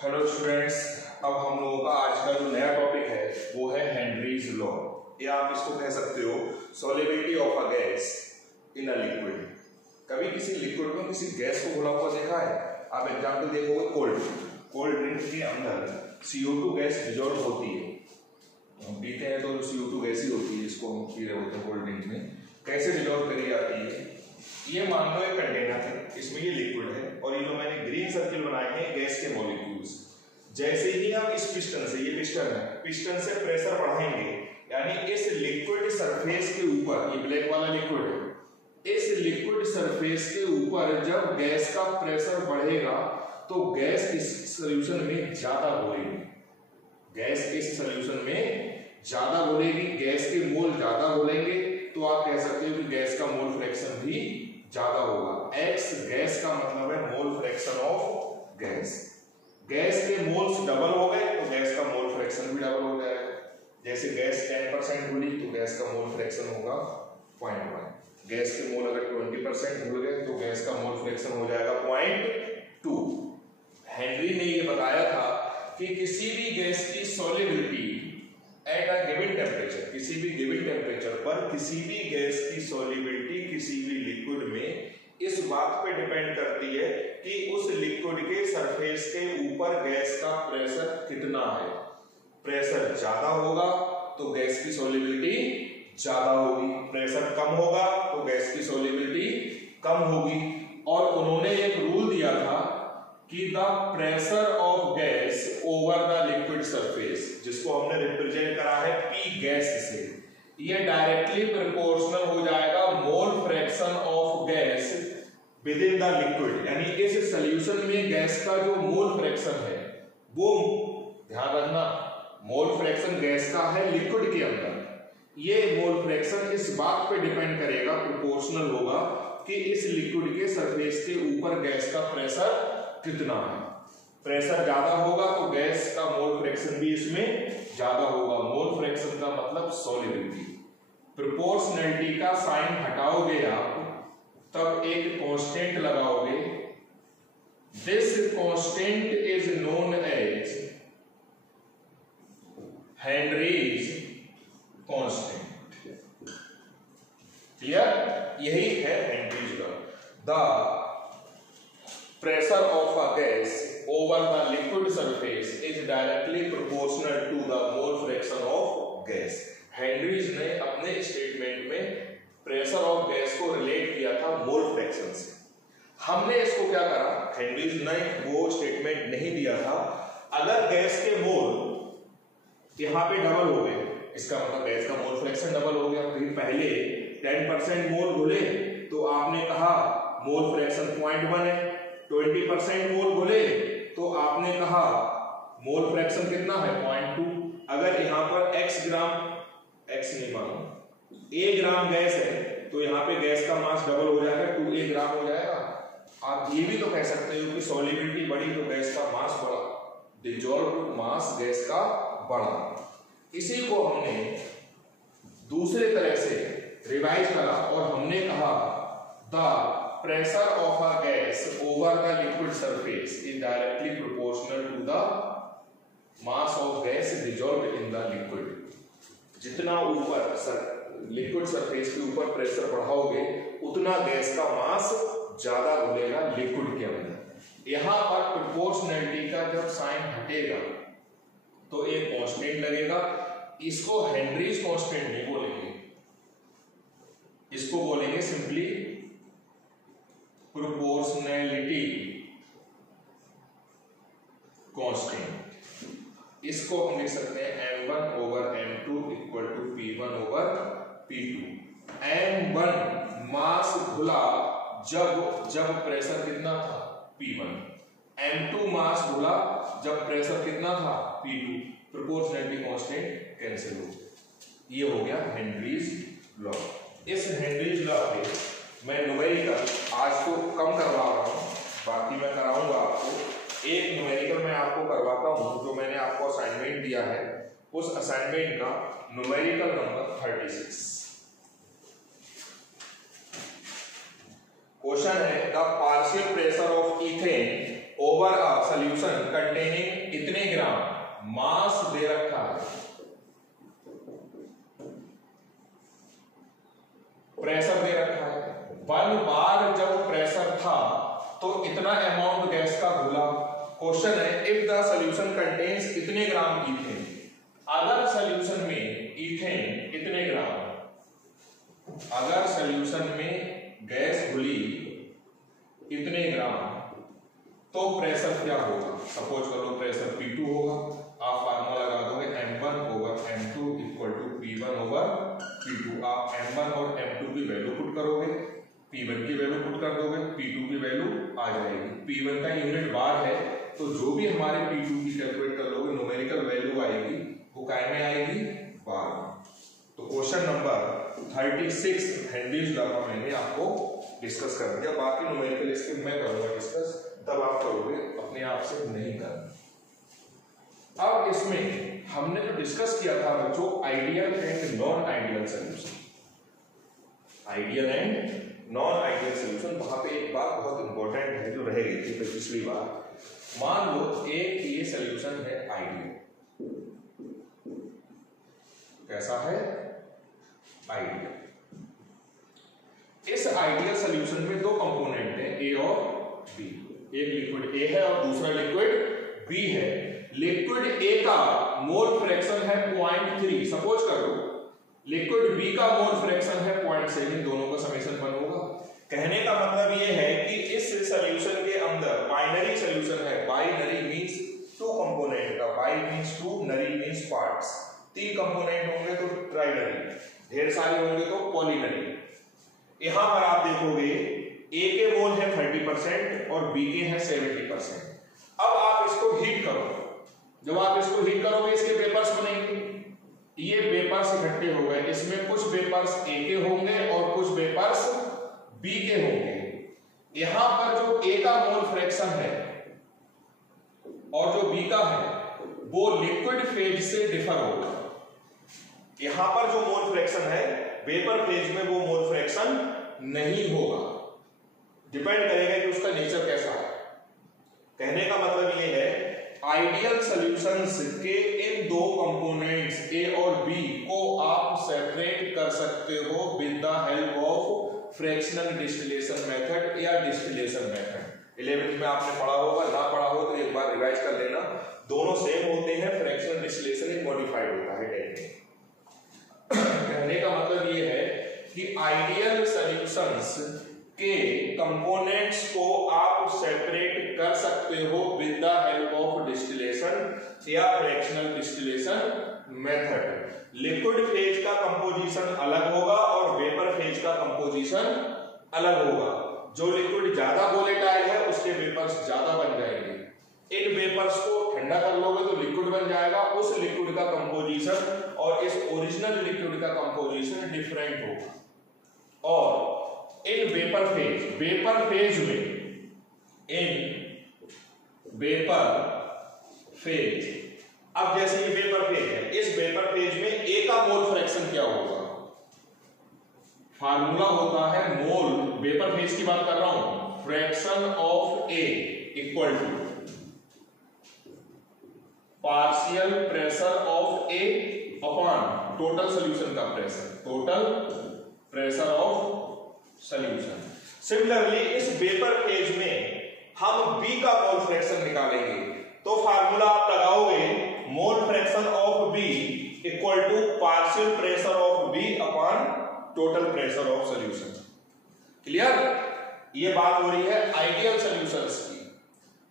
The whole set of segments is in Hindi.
हेलो स्टूडेंट्स, अब हम लोगों का आज का जो नया टॉपिक है वो है हेनरीज लॉ, या आप इसको कह सकते हो solubility of a gas in a liquid. कभी किसी लिक्विड में किसी गैस को घुला हुआ देखा है? आप एग्जांपल देखोगे कोल्ड ड्रिंक के अंदर CO2 गैस डिजॉल्व होती है। हम पीते हैं तो CO2 गैस ही होती है, इसको हम पी रहे होते हैं कोल्ड ड्रिंक में। कैसे डिजॉल्व करी जाती है? ये मान लो एक कंटेनर है, इसमें ये लिक्विड है और ये जो मैंने ग्रीन सर्किल बनाए हैं गैस के मॉलिक्यूल्स। जैसे ही हम इस पिस्टन से, ये पिस्टन है, पिस्टन से प्रेशर बढ़ाएंगे, यानी इस लिक्विड सरफेस के ऊपर, ये ब्लैक वाला लिक्विड है, इस लिक्विड सरफेस के ऊपर जब गैस का प्रेशर बढ़ेगा तो गैस इस सॉल्यूशन में ज्यादा घुलेगी। गैस इस सॉल्यूशन में ज्यादा घुलेगी, गैस के मोल ज्यादा घुलेंगे, तो आप कह सकते हो कि गैस का मोल फ्रैक्शन भी ज्यादा होगा। X गैस का मतलब है मोल फ्रैक्शन ऑफ गैस। गैस के मोल्स डबल हो गए तो गैस का मोल फ्रैक्शन भी डबल हो जाएगा। जैसे गैस 10% घुली तो गैस का मोल फ्रैक्शन होगा 0.1। गैस के मोल अगर 20% घुल गए तो गैस का मोल फ्रैक्शन हो जाएगा 0.2। हेनरी ने ये बताया था कि किसी भी गैस की solubility at a given temperature, किसी भी गिवन टेम्परेचर पर किसी भी गैस की सॉल्युबिलिटी किसी भी लिक्विड में इस बात पे डिपेंड करती है कि उस लिक्विड के सरफेस के ऊपर गैस का प्रेशर कितना है। प्रेशर ज्यादा होगा तो गैस की सॉल्युबिलिटी ज्यादा होगी, प्रेशर कम होगा तो गैस की सॉल्युबिलिटी कम होगी। और उन्होंने एक रूल दिया था कि the pressure of gas over the liquid surface, जिसको हमने रिप्रेजेंट करा है P गैस से, ये डायरेक्टली प्रोपोर्शनल हो जाएगा मोल fraction of gas with in the liquid. यानी इस सॉल्यूशन में गैस का जो मोल फ्रैक्शन है वो, ध्यान रखना, मोल फ्रैक्शन गैस का है लिक्विड के अंदर, ये मोल फ्रैक्शन इस बात पे डिपेंड करेगा, प्रोपोर्शनल होगा कि इस लिक्विड के सरफेस के ऊपर गैस का प्रेशर कितना है। प्रेशर ज्यादा होगा तो गैस का मोल फ्रैक्शन भी इसमें ज्यादा होगा। मोल फ्रैक्शन का मतलब सॉल्युबिलिटी। प्रोपोर्शनैलिटी का साइन हटाओगे आप, तब एक कांस्टेंट लगाओगे। This constant is known as Henry's constant. Clear? यही है Henry's law. The pressure of a gas over the liquid surface is directly proportional to the mole fraction of gas। Henrys ने अपने स्टेटमेंट में प्रेशर ऑफ गैस को रिलेट किया था मोल फ्रैक्शन से। हमने इसको क्या करा, हेनरीज ने वो स्टेटमेंट नहीं दिया था। अगर गैस के मोल यहाँ पे डबल हो गए, इसका मतलब गैस का मोल फ्रैक्शन डबल हो गया। फिर पहले 10% मोल घुले तो आपने कहा मोल फ्रैक्शन 0.1 है, 20% मोल घुले तो आपने कहा मोल फ्रैक्शन कितना है 0.2। अगर यहाँ पर x ग्राम, x नहीं मानो, a ग्राम गैस है तो यहाँ पे गैस का मास डबल हो जाएगा, 2a ग्राम हो जाएगा। आप ये भी तो कह सकते हो कि सॉल्युबिलिटी बढ़ी तो गैस का मास बढ़ा, डिसॉल्व्ड मास गैस का बढ़ा। इसी को हमने दूसरे तरह से रिवाइज करा और हमने कहा the pressure of a gas over the liquid surface is directly proportional to the mass of gas dissolved in the liquid। जितना ऊपर लिक्विड सरफेस के ऊपर प्रेशर बढ़ाओगे उतना गैस का मास ज्यादा घुलेगा लिक्विड के अंदर। यहां पर प्रोपोर्शनैलिटी का जब साइन हटेगा तो एक कांस्टेंट लगेगा। इसको हेनरीज कांस्टेंट नहीं बोलेंगे, इसको बोलेंगे सिंपली प्रोपोर्शनैलिटी कांस्टेंट। इसको हम लिख सकते हैं m1 over m2 equal to p1 over p2। m1 mass घुला जब प्रेशर कितना था p1, m2 मास घुला जब प्रेशर कितना था p2। प्रोपोर्शनैलिटी कांस्टेंट कैंसिल हो गया। ये हो गया हेनरीज लॉ। इस हेनरीज लॉ पे मैं न्यूमेरिकल आज तो कम करवा रहा हूँ, बाकी मैं कराऊंगा आपको। एक न्यूमेरिकल मैं आपको करवाता हूँ जो मैंने आपको असाइनमेंट दिया है, उस असाइनमेंट का न्यूमेरिकल नंबर 36। क्वेश्चन है the partial pressure of ethane over a solution containing इतने ग्राम मास दे रखा है, प्रेशर दे रखा है। 1 बार जब प्रेशर था तो इतना अमाउंट गैस का घुला। क्वेश्चन है इफ द सॉल्यूशन कंटेन्स इतने ग्राम इथेन, अगर सॉल्यूशन में इथेन इतने ग्राम, अगर सॉल्यूशन में गैस घुली इतने ग्राम तो प्रेशर क्या होगा? सपोज करो प्रेशर P2 होगा। आप फार्मूला लगा दोगे M1 over M2 equal to P1 over P2। आप M1 और M2 की वैल्यू पुट करोगे, P1 की वैल्यू पुट कर दोगे, P2 की वैल्यू आ जाएगी। P1 का यूनिट बार है तो जो भी हमारे P2 की कैलकुलेट कर लोगे न्यूमेरिकल वैल्यू आएगी वो काय में आएगी? बार। तो क्वेश्चन नंबर 36 हेनरीज लॉ का मैंने आपको डिस्कस कर दिया। बाकी न्यूमेरिकल इसके मैं करूंगा डिस्कस, तब आप करोगे, अपने आप से नहीं करना। अब इसमें हमने जो डिस्कस किया था बच्चों ideal and non ideal solution, ideal and non ideal solution. वहां पे एक बात बहुत इंपॉर्टेंट है जो रह गई थी पिछली बार। मान लो एक ये सॉल्यूशन है आइडियल, कैसा है? आइडियल। इस आइडियल सॉल्यूशन में दो कंपोनेंट हैं ए और बी। एक लिक्विड ए है और दूसरा लिक्विड बी है। लिक्विड ए का मोल फ्रैक्शन है 0.3। सपोज करो लिक्विड बी का मोल फ्रैक्शन है 0.7। दोनों का समेशन 1 होगा। कहने का मतलब ये है कि इस सॉल्यूशन के अंदर बाइनरी सॉल्यूशन है। बाइनरी मींस 2 कंपोनेंट का, बाइ मींस 2, नरी मींस पार्ट्स। 3 कंपोनेंट होंगे तो ट्राइनरी, ढेर सारे होंगे तो पॉलीनरी। यहां पर आप देखोगे ए के मोल है 30% और बी के हैं 70%। अब आप इसको हीट करो। जब आप इसको हीट करोगे इसके वेपर्स बनेंगे। ये वेपर्स इकट्ठे हो गए, इसमें कुछ वेपर्स ए के होंगे और कुछ वेपर्स बी के होंगे। यहां पर जो ए का मोल फ्रैक्शन है और जो बी का है वो लिक्विड फेज से डिफर होगा। यहां पर जो मोल फ्रैक्शन है वेपर फेज में वो मोल फ्रैक्शन नहीं होगा। डिपेंड करेगा कि उसका नेचर कैसा है। कहने का मतलब ये है आइडियल सॉल्यूशंस के इन 2 कंपोनेंट्स ए और बी को आप सेपरेट कर सकते हो with the help of fractional distillation method या डिस्टिलेशन मेथड। 11th में आपने पढ़ा होगा, ना पढ़ा हो तो एक बार रिवाइज कर लेना। दोनों सेम होते हैं, फ्रैक्शनल डिस्टिलेशन एक मॉडिफाइड होता है टेक्निक। कहने का मतलब ये है कि आइडियल सॉल्यूशंस के कंपोनेंट्स को आप सेपरेट कर सकते हो with the help of distillation या fractional distillation method. Liquid phase का कंपोजिशन अलग होगा और वेपर फेज का कंपोजिशन अलग होगा। जो लिक्विड ज्यादा वोलेटाइल है उसके वेपर्स ज्यादा बन जाएंगे। इन वेपर्स को ठंडा कर लोगे तो लिक्विड बन जाएगा। उस लिक्विड का कंपोजिशन और इस ओरिजिनल लिक्विड का कंपोजिशन डिफरेंट होगा। और इन वेपर फेज में अब जैसे ये वेपर फेज है, इस वेपर फेज में ए का मोल फ्रैक्शन क्या होगा? फार्मूला होता है मोल, वेपर फेज की बात कर रहा हूं, fraction of A equal to partial pressure of A upon total solution का pressure, total pressure of solution. Similarly इस वेपर फेज में हम बी का मोल फ्रैक्शन निकालेंगे तो फार्मूला आप लगाओगे mole fraction of B equal to partial pressure of B upon total pressure of solution. Clear? ये बात हो रही है आइडियल सॉल्यूशंस की।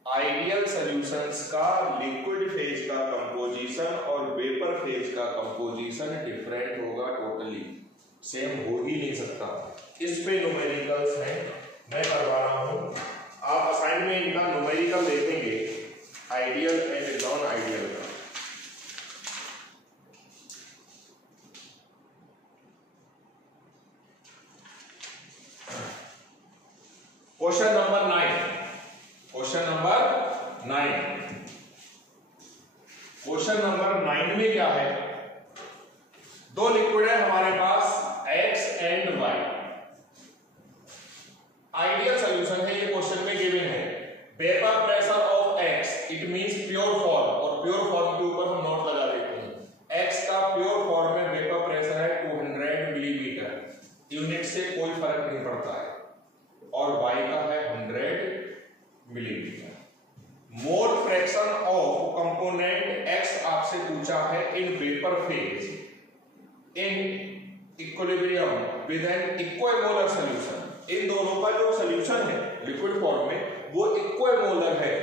आइडियल सॉल्यूशंस का लिक्विड फेज का कंपोजिशन और वेपर फेज का कंपोजिशन डिफरेंट होगा, टोटली सेम हो ही नहीं सकता। इस पे न्यूमेरिकल्स हैं, मैं करवा रहा हूं। आप असाइनमेंट का न्यूमेरिकल देखेंगे आइडियल एंड नॉन आइडियल का। क्वेश्चन नंबर 9, क्वेश्चन नंबर 9 में क्या है? 2 लिक्विड है हमारे पास X and Y। Ideal solution है, ये क्वेश्चन में गिवन है। Vapour pressure it means pure form, और प्योर फॉर्म के ऊपर हम नोट लगा देते हैं। x का प्योर फॉर्म में वेपर प्रेशर है 200 मिलीमीटर, यूनिट से कोई फर्क नहीं पड़ता है, और y का है 100 millimetre. Mole fraction of component x आपसे पूछा है in vapour phase in equilibrium with an equimolar solution. इन दोनों का जो सॉल्यूशन है लिक्विड फॉर्म में वो इक्विमोलर है।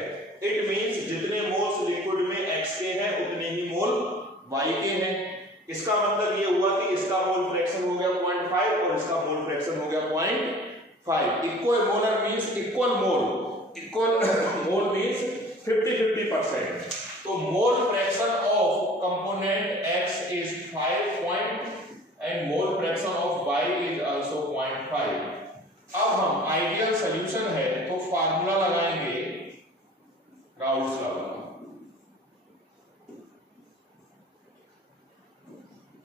इट मींस जितने मोल्स लिक्विड में x के हैं उतने ही मोल y के हैं। इसका मतलब ये हुआ कि इसका मोल फ्रैक्शन हो गया 0.5 और इसका मोल फ्रैक्शन हो गया 0.5। इक्विमोलर मींस इक्वल मोल, इक्वल मोल मींस 50-50%। तो मोल fraction of component x is 5 and mole fraction of y is also 0.5। अब हम आइडियल सॉल्यूशन है तो फार्मूला लगाएंगे राउल्स लॉ।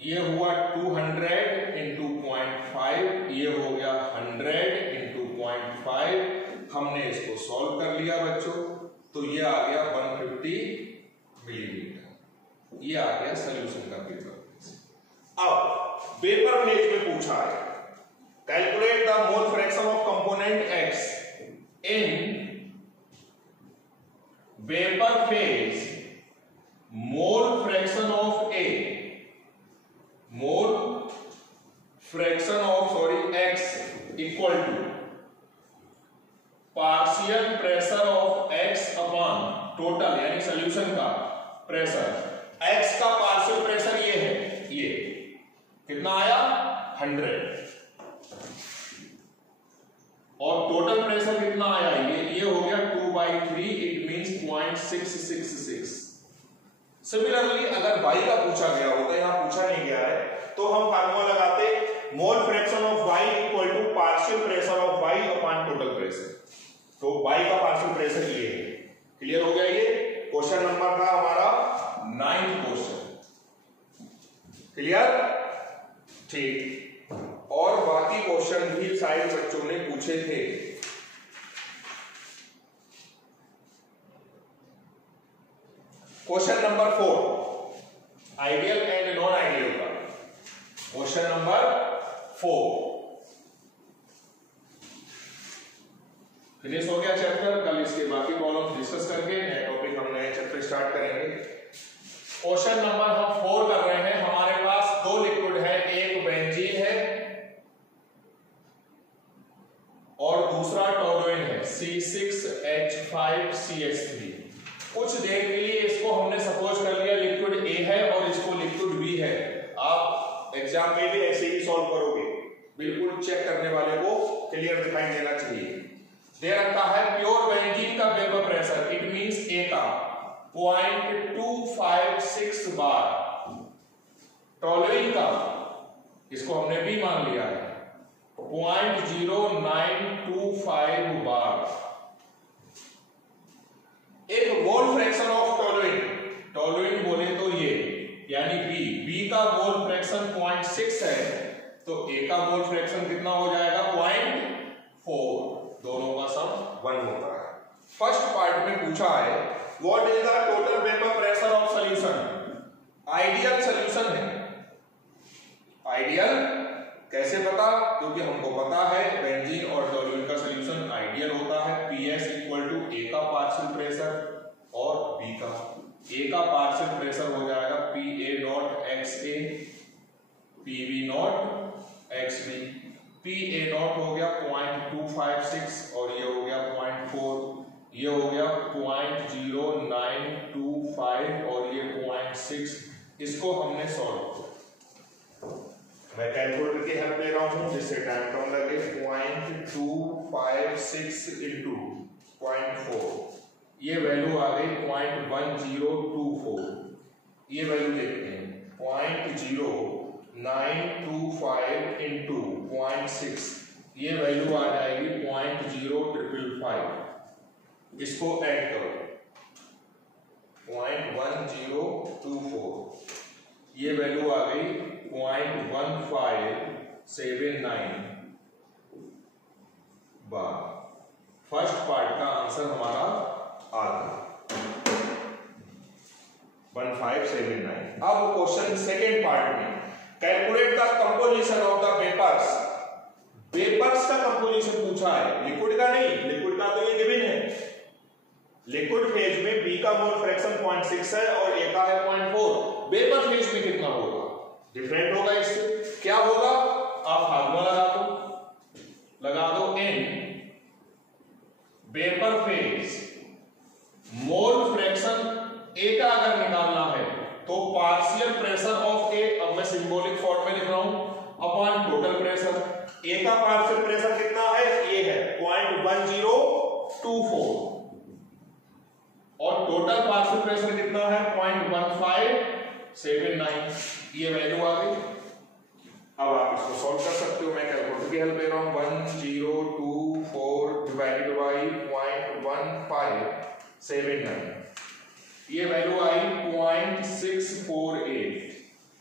ये हुआ 200 into 0.5, ये हो गया 100 into 0.5। हमने इसको सॉल्व कर लिया बच्चों, तो ये आ गया 150 मिलीमीटर। ये आ गया सॉल्यूशन का पेपर। अब वेपर फेज में पूछा है calculate the mole fraction of component x in vapour phase. Mole fraction of a, mole fraction of x equal to partial pressure of x upon total यानी सॉल्यूशन का प्रेशर। x का पार्शियल प्रेशर ये है, ये कितना आया 100, और टोटल प्रेशर कितना आया ये हो गया 2/3, इट मींस 0.666। सिमिलरली अगर y का पूछा गया होता, यहां पूछा नहीं गया है, तो हम फार्मूला लगाते mole fraction of y equal to partial pressure of y upon total pressure. तो y का पार्शियल प्रेशर ये है। क्लियर हो गया? ये क्वेश्चन नंबर था हमारा 9th क्वेश्चन। क्लियर? ठीक। और बाकी क्वेश्चन भी शायद बच्चों ने पूछे थे। Question number 4 ideal and non ideal का। क्वेश्चन नंबर 4 फिनिश हो गया चैप्टर। कल इसके बाकी प्रॉब्लम डिस्कस करके नए टॉपिक हम नए चैप्टर स्टार्ट करेंगे। क्वेश्चन नंबर हम 4 कर रहे हैं। हमारे पास दो लिक्विड है, एक बेंजीन है और दूसरा टोलुइन है C6H5CH3। कुछ देर के लिए इसको हमने सपोज कर लिया लिक्विड ए है और इसको लिक्विड बी है। आप एग्जाम में भी ऐसे ही सॉल्व करोगे, बिल्कुल चेक करने वाले को क्लियर दिखाई देना चाहिए। दे रखा है प्योर बेंजीन का वेपर प्रेशर, इट मींस ए का 0.256 बार, टोलुइन का इसको हमने बी मान लिया है 0.0925 बार। एक मोल फ्रैक्शन ऑफ टोलुइन, टोलुइन बोले तो ये यानी बी का मोल फ्रैक्शन 0.6 है, तो ए का मोल फ्रैक्शन कितना हो जाएगा 0.4। दोनों का सम 1 होता है। फर्स्ट पार्ट में पूछा है what is the total vapour pressure of solution. Ideal solution है। आइडियल कैसे पता? क्योंकि हमको पता है बेंजीन और टोलुइन का सॉल्यूशन आइडियल होता है। PS इक्वल टू ए का पार्शियल प्रेशर और बी का। ए का पार्शियल प्रेशर हो जाएगा PA0XA, PB0 XB। PA0 हो गया 0.256 और ये हो गया 0.4, ये हो गया 0.0925 और ये 0.6। इसको हमने सॉल्व किया। मैं कैलकुलेटर की हेल्प ले रहा हूं जिससे टाइम कम लगे। 0.256 इंटू 0.4, ये वैल्यू आ गई 0.1024। ये वैल्यू देखते हैं 0.0925 इंटू 0.6, ये वैल्यू आ जाएगी 0.0555। इसको ऐड करो 0.1024, ये वैल्यू आ गई 0.1579 बार। फर्स्ट पार्ट का आंसर हमारा आ गया। अब क्वेश्चन सेकेंड पार्ट में calculate the composition of the vapours. Vapours का कंपोजिशन पूछा है, लिक्विड का नहीं, लिक्विड का तो ये गिवन है। लिक्विड फेज में बी का मोल फ्रैक्शन 0.6 है और ए का है 0.4। वेपर फेज में कितना होगा, डिफरेंट होगा इससे। क्या होगा, आप फार्मूला लगा दो n vapour phase mole fraction A का अगर निकालना है तो पार्शियल प्रेशर ऑफ ए, अब मैं सिंबॉलिक फॉर्म में लिख रहा हूं, अपॉन टोटल प्रेशर। ए का पार्शियल प्रेशर कितना है, ए है 0.1024 और टोटल पार्शियल प्रेशर कितना है 0.1579। ये वैल्यू आ गई। अब आप इसको सॉल्व कर सकते हो, मैं कैलकुलेटर की हेल्प ले रहा हूं। 1024 डिवाइडेड बाई 0.1579, ये वैल्यू आई 0.648।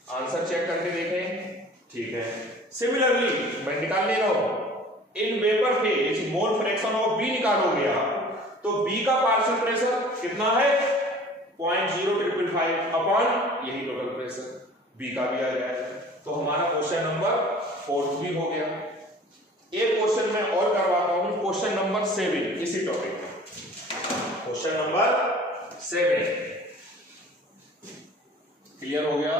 आंसर चेक करके देखें, ठीक है। सिमिलरली मैं निकाल ले रहा हूं, in vapour phase mole fraction of B निकालोगे आप तो बी का पार्शियल प्रेशर कितना है 0.0555 अपॉन यही टोटल प्रेशर, बी का भी आ जाएगा। तो हमारा क्वेश्चन नंबर 4 भी हो गया। एक क्वेश्चन मैं और करवाता हूं, क्वेश्चन नंबर 7 इसी टॉपिक में। क्वेश्चन नंबर 7 क्लियर हो गया।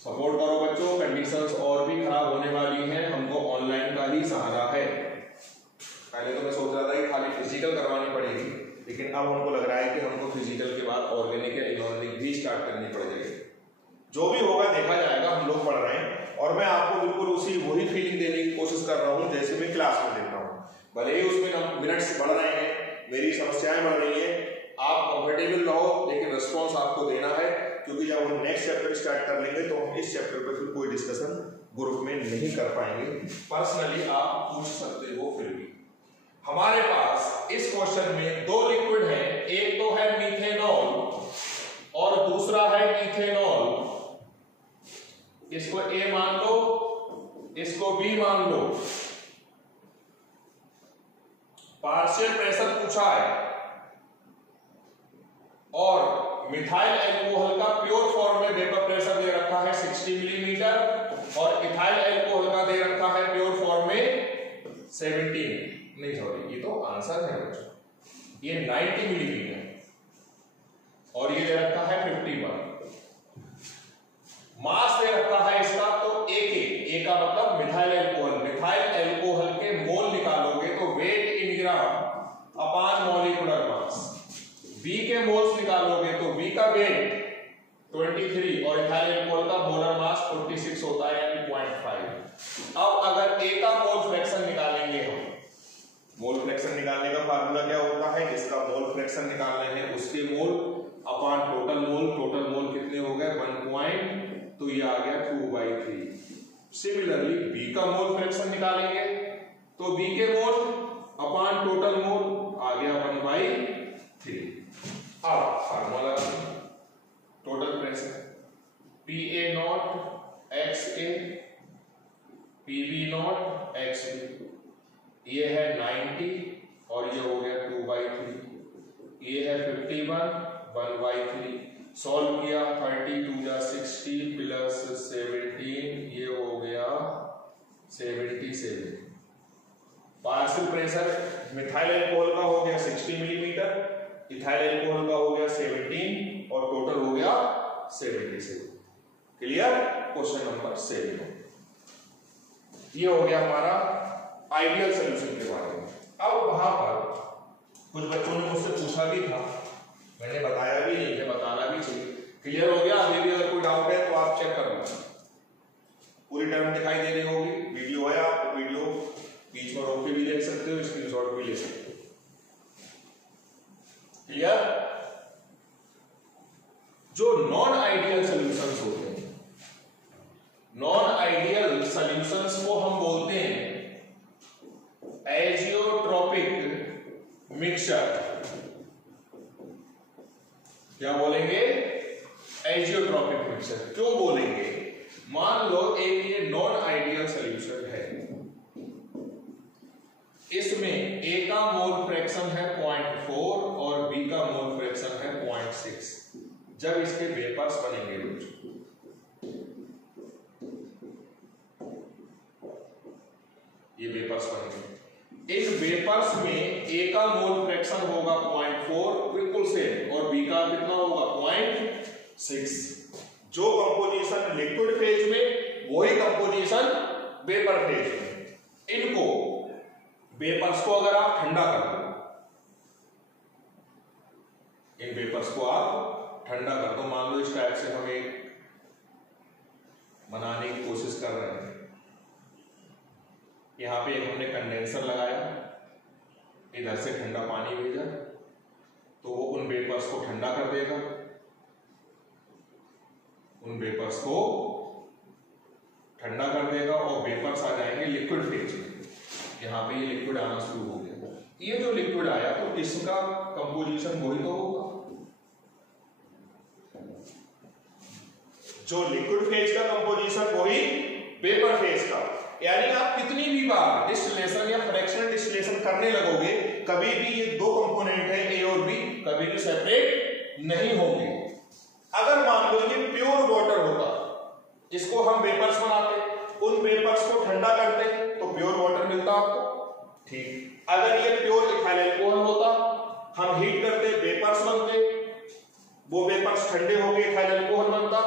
सपोर्ट करो बच्चों, कंडीशंस और भी खराब होने वाली हैं, हमको ऑनलाइन का ही सहारा है। पहले तो मैं सोच रहा था कि खाली फिजिकल करवानी पड़ेगी, लेकिन अब हमको लग रहा है कि हमको फिजिकल के बाद ऑर्गेनिक या इनऑर्गेनिक भी स्टार्ट करनी पड़ जाएगी। जो भी होगा देखा जाएगा, हम लोग पढ़ रहे हैं और मैं आपको बिल्कुल वही फीलिंग देने की कोशिश कर रहा हूं जैसे मैं क्लास में देता हूं। भले ही उसमें मिनट्स बढ़ रहे हैं, मेरी समस्याएं बढ़ रही हैं, आप कंफर्टेबल रहो, लेकिन रिस्पॉन्स आपको देना है, क्योंकि जब हम नेक्स्ट चैप्टर स्टार्ट कर लेंगे तो हम इस चैप्टर पर फिर कोई डिस्कशन ग्रुप में नहीं कर पाएंगे। पर्सनली आप पूछ सकते हो। फिर भी हमारे पास इस क्वेश्चन में दो लिक्विड हैं, एक तो है मीथेनॉल और दूसरा है इथेनॉल। इसको ए मान लो, इसको बी मान लो। पार्शियल प्रेशर पूछा है और मिथाइल अल्कोहल का प्योर फॉर्म में वेपर प्रेशर दे रखा है 60 मिलीमीटर और इथाइल अल्कोहल का दे रखा है प्योर फॉर्म में 17, नहीं सॉरी ये तो आंसर है बच्चों, ये 90 मिलीमीटर और ये दे रखा है 51। मास दे रखा है इसका तो ए का मतलब मिथाइल अल्कोहल। मिथाइल अल्कोहल के मोल निकालोगे तो वेट इन ग्राम अपान मॉलिक्यूलर मास। बी के मोल्स निकालोगे तो बी का वेट 23 और इथाइल अल्कोहल का मोलर मास 46 होता है, यानी 0.5। अब अगर ए का मोल फ्रैक्शन निकालेंगे हम, मोल फ्रैक्शन निकालने का फार्मूला क्या होता है, जिसका मोल फ्रैक्शन निकालने हैं उसके mole upon total mole. Total mole कितने हो गए 1 तो ये आ गया 2/3। सिमिलरली बी का मोल फ्रैक्शन निकालेंगे तो बी के मोल अपॉन टोटल मोल आ गया 1/3। अब formula total pressure PA0 XA PB0 XB, ये है 90 और ये हो गया 2/3, ये है 51 1/3। सॉल्व किया 32 या 60 प्लस 17, ये हो गया 77। पार्शियल प्रेशर मिथाइल अल्कोहल का हो गया 60 मिलीमीटर, इथाइल अल्कोहल का हो गया 17 और टोटल हो गया 77। क्लियर। क्वेश्चन नंबर 7 ये हो गया हमारा आइडियल सॉल्यूशन के बारे में। अब वहां पर कुछ बच्चों ने मुझसे पूछा भी था, मैंने बताया भी नहीं है, बताना भी चाहिए। क्लियर हो गया। अभी भी अगर कोई डाउट है तो आप चेक कर लो, पूरी टर्म दिखाई दे रही होगी, वीडियो है, आप वीडियो बीच में रोक के भी देख सकते हो, स्क्रीनशॉट भी ले सकते हो। क्लियर। जो नॉन आइडियल सॉल्यूशंस होते हैं, नॉन आइडियल सॉल्यूशंस को हम बोलते हैं एजियोट्रोपिक मिक्सचर। क्या बोलेंगे, एजियोट्रोपिक मिक्सचर। क्यों बोलेंगे, मान लो एक ये नॉन आइडियल सॉल्यूशन है, इसमें ए का मोल फ्रैक्शन है 0.4 और बी का मोल फ्रैक्शन है 0.6। जब इसके वेपर्स बनेंगे ये वेपर्स बनेंगे, इन वेपर्स में ए का मोल फ्रैक्शन होगा 0.4 बिल्कुल सेम और बी का कितना होगा 0.6। जो कंपोजिशन लिक्विड फेज में वही कंपोजिशन वेपर फेज में। इनको वेपर्स को अगर आप ठंडा कर दो, इन वेपर्स को आप ठंडा कर दो, मान लो इस टाइप से हम एक बनाने की कोशिश कर रहे हैं, यहां पे हमने कंडेंसर लगाया, इधर से ठंडा पानी भेजा तो वो उन वेपर्स को ठंडा कर देगा, उन वेपर्स को ठंडा कर देगा और वेपर्स आ जाएंगे लिक्विड फेज में। यहां पे ये लिक्विड आना शुरू हो गया, ये जो लिक्विड आया तो इसका कंपोजिशन वही तो होगा, जो लिक्विड फेज का कंपोजिशन वही वेपर फेज का। यानी आप कितनी भी बार डिस्टिलेशन या फ्रैक्शनल डिस्टिलेशन करने लगोगे, कभी भी ये दो कंपोनेंट है ए और बी कभी भी सेपरेट नहीं होंगे। अगर मान लो ये प्योर वाटर होता, इसको हम वेपर्स बनाते, उन वेपर्स को ठंडा करते तो प्योर वाटर मिलता आपको, ठीक। अगर ये प्योर इथाइल अल्कोहल होता, हम हीट करते वेपर्स बनते, वो वेपर्स ठंडे होके इथाइल अल्कोहल बनता।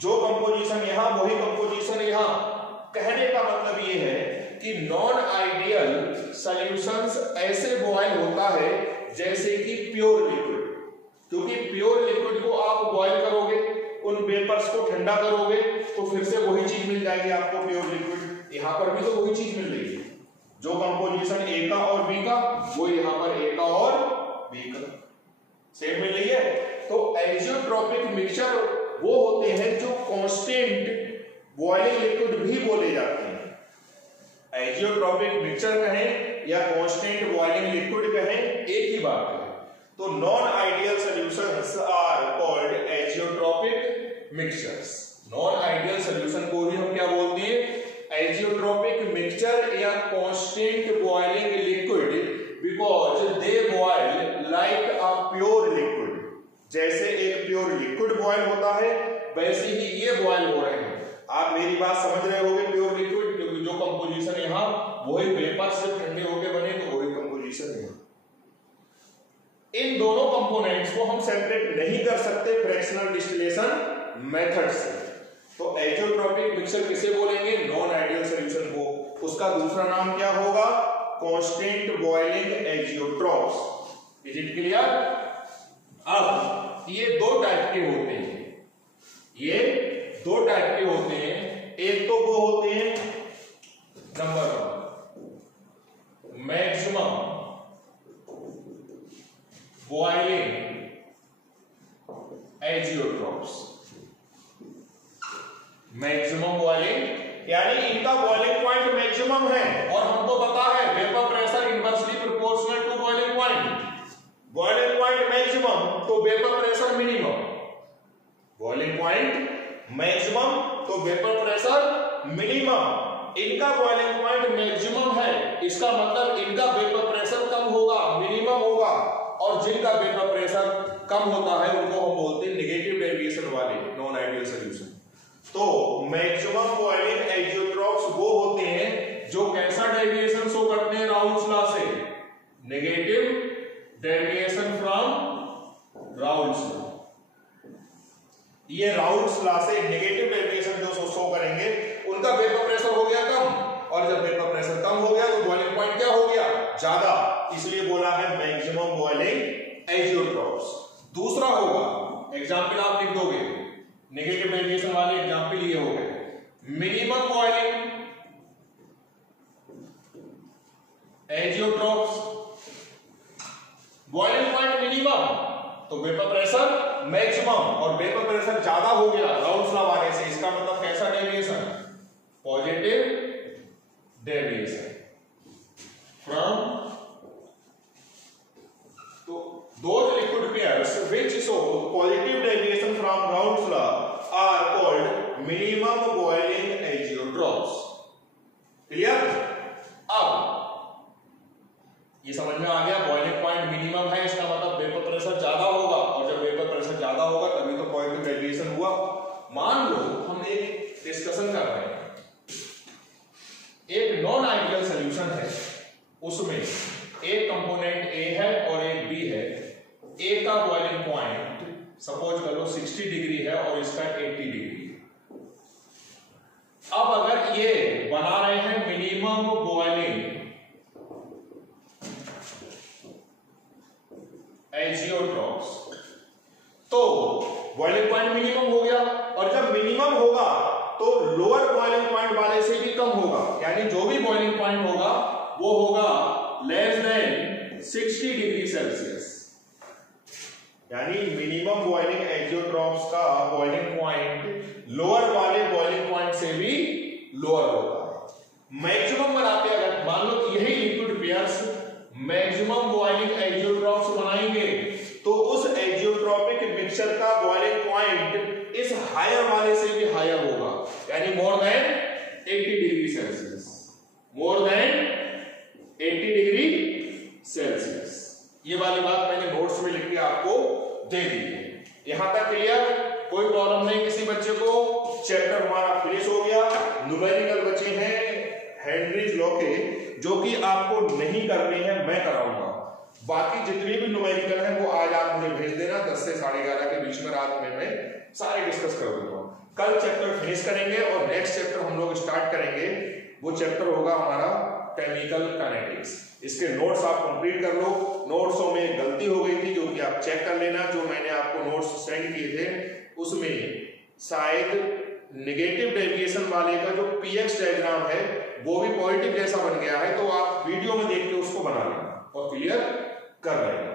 जो कंपोजिशन यहां वही कंपोजिशन यहां। कहने का मतलब ये है कि नॉन आइडियल सॉल्यूशंस ऐसे बॉयल होता है जैसे कि प्योर लिक्विड, क्योंकि प्योर लिक्विड को आप बॉयल करोगे, उन वेपर्स को ठंडा करोगे तो फिर से वही चीज मिल जाएगी आपको प्योर लिक्विड। यहां पर भी तो वही चीज मिल रही है, जो कंपोजिशन ए का और बी का वो यहां पर ए का और बी का सेम मिल रही है। तो आइसोट्रोपिक मिक्सचर वो होते हैं जो कांस्टेंट बॉइलिंग लिक्विड भी बोले जाते हैं। आइसोट्रोपिक मिक्सचर कहें या कांस्टेंट बॉइलिंग लिक्विड कहें, एक ही बात है। तो non ideal solutions are called isotropic mixtures. Non ideal solution को भी हम क्या बोलते हैं, आइसोट्रोपिक मिक्सचर या constant boiling liquid, because they boil like a pure liquid. जैसे एक प्योर लिक्विड बॉयल होता है वैसे ही ये बॉयल हो रहे हैं। आप मेरी बात समझ रहे होंगे, प्योर लिक्विड, क्योंकि जो कंपोजिशन यहां वही वेपर से ठंडे होके बने तो वही कंपोजिशन यहां। इन दोनों कंपोनेंट्स को हम सेपरेट नहीं कर सकते फ्रैक्शनल डिस्टिलेशन मेथड से। तो आइसोट्रोपिक मिक्सचर किसे बोलेंगे, नॉन आइडियल सॉल्यूशन को। उसका दूसरा नाम क्या होगा, constant boiling isotropes. Is it clear? अब ये दो टाइप के होते हैं, ये दो टाइप के होते हैं। एक तो वो होते हैं number 1 maximum boiling isotropes. Maximum boiling यानी इनका बॉइलिंग पॉइंट मैक्सिमम है, और हमको पता है vapour pressure inversely proportional to boiling point. Boiling point maximum तो vapour pressure minimum, boiling point maximum तो वेपर प्रेशर मिनिमम। इनका बॉइलिंग पॉइंट मैक्सिमम है, इसका मतलब इनका वेपर प्रेशर कम होगा, मिनिमम होगा, और जिनका वेपर प्रेशर कम होता है उनको हम बोलते हैं नेगेटिव डेविएशन वाले नॉन आइडियल सॉल्यूशन। तो मैक्सिमम बॉइलिंग आइसोट्रोप्स वो होते हैं जो कैसा डेविएशन शो करते हैं, राउल्स लॉ से, negative deviation from Raoult's law. ये राउल्स लॉ से नेगेटिव डेविएशन जो शो करेंगे उनका वेपर प्रेशर हो गया कम, और जब वेपर प्रेशर कम हो गया तो बॉइलिंग पॉइंट क्या हो गया, ज्यादा, इसलिए बोला है मैक्सिमम बॉइलिंग आइसोट्रोप्स। दूसरा होगा, एग्जांपल आप लिख दोगे, नेगेटिव डेविएशन वाले एग्जांपल ये हो गए, minimum boiling isotropes, boiling point minimum तो वेपर प्रेशर मैक्सिमम, और वेपर प्रेशर ज्यादा हो गया राउल्स लॉ वाले से, इसका मतलब कैसा डेविएशन, पॉजिटिव डेविएशन फ्रॉम। तो those liquid pairs which show positive deviation from Raoult's law are called minimum boiling isotropes. Clear? अब में आ गया? बॉइलिंग पॉइंट मिनिमम है, इसका मतलब वेपर प्रेशर ज्यादा होगा, और जब वेपर प्रेशर ज्यादा होगा तभी तो पॉइंट पे ग्रेजुएशन हुआ। मान लो हम एक डिस्कशन कर रहे हैं, एक नॉन आइडियल सॉल्यूशन है, उसमें एक कंपोनेंट ए है और एक बी है। ए का बॉइलिंग पॉइंट सपोज कर लो 60 डिग्री है और इसका 80 डिग्री। अब अगर ये बना रहे हैं मिनिमम बॉइलिंग एजियोट्रॉप्स, तो बॉइलिंग पॉइंट मिनिमम हो गया, और जब मिनिमम होगा तो लोअर बॉइलिंग पॉइंट वाले से भी कम होगा, यानी जो भी बॉइलिंग पॉइंट होगा वो होगा लेस देन 60 डिग्री सेल्सियस। यानी मिनिमम बॉइलिंग एजियोट्रॉप्स का बॉइलिंग पॉइंट लोअर वाले बॉइलिंग पॉइंट से भी लोअर होता है। मैक्सिमम बनाते हैं, अगर मान लो यही liquid pairs maximum boiling azeotropes बनाएंगे तो उस एजियोट्रॉपिक मिक्सचर का बॉइलिंग पॉइंट इस हायर वाले से भी हायर होगा, यानी more than 80 degree Celsius, more than 80 degree Celsius. ये वाली बात मैंने नोट्स में लिख के आपको दे दी है। यहां तक क्लियर? कोई प्रॉब्लम नहीं किसी बच्चे को? चैप्टर हमारा फिनिश हो गया। न्यूमेरिकल बचे हैं हेनरीज लॉ के, जो कि आपको नहीं करने हैं, मैं कराऊंगा। बाकी जितनी भी न्यूमेरिकल है वो आज आप मुझे भेज देना, 10 से 11:30 के बीच में रात में मैं सारे डिस्कस कर दूंगा। कल चैप्टर फिनिश करेंगे और नेक्स्ट चैप्टर हम लोग स्टार्ट करेंगे। वो चैप्टर होगा हमारा केमिकल काइनेटिक्स। इसके नोट्स आप कंप्लीट कर लो। नोट्सों में गलती हो गई थी जो कि आप चेक कर लेना। जो मैंने आपको नोट्स सेंड किए थे उसमें शायद नेगेटिव डेविएशन वाले का जो पीएक्स डायग्राम है वो भी पॉजिटिव जैसा बन गया है, तो आप वीडियो में देख के उसको बना लेना और क्लियर कर लेना।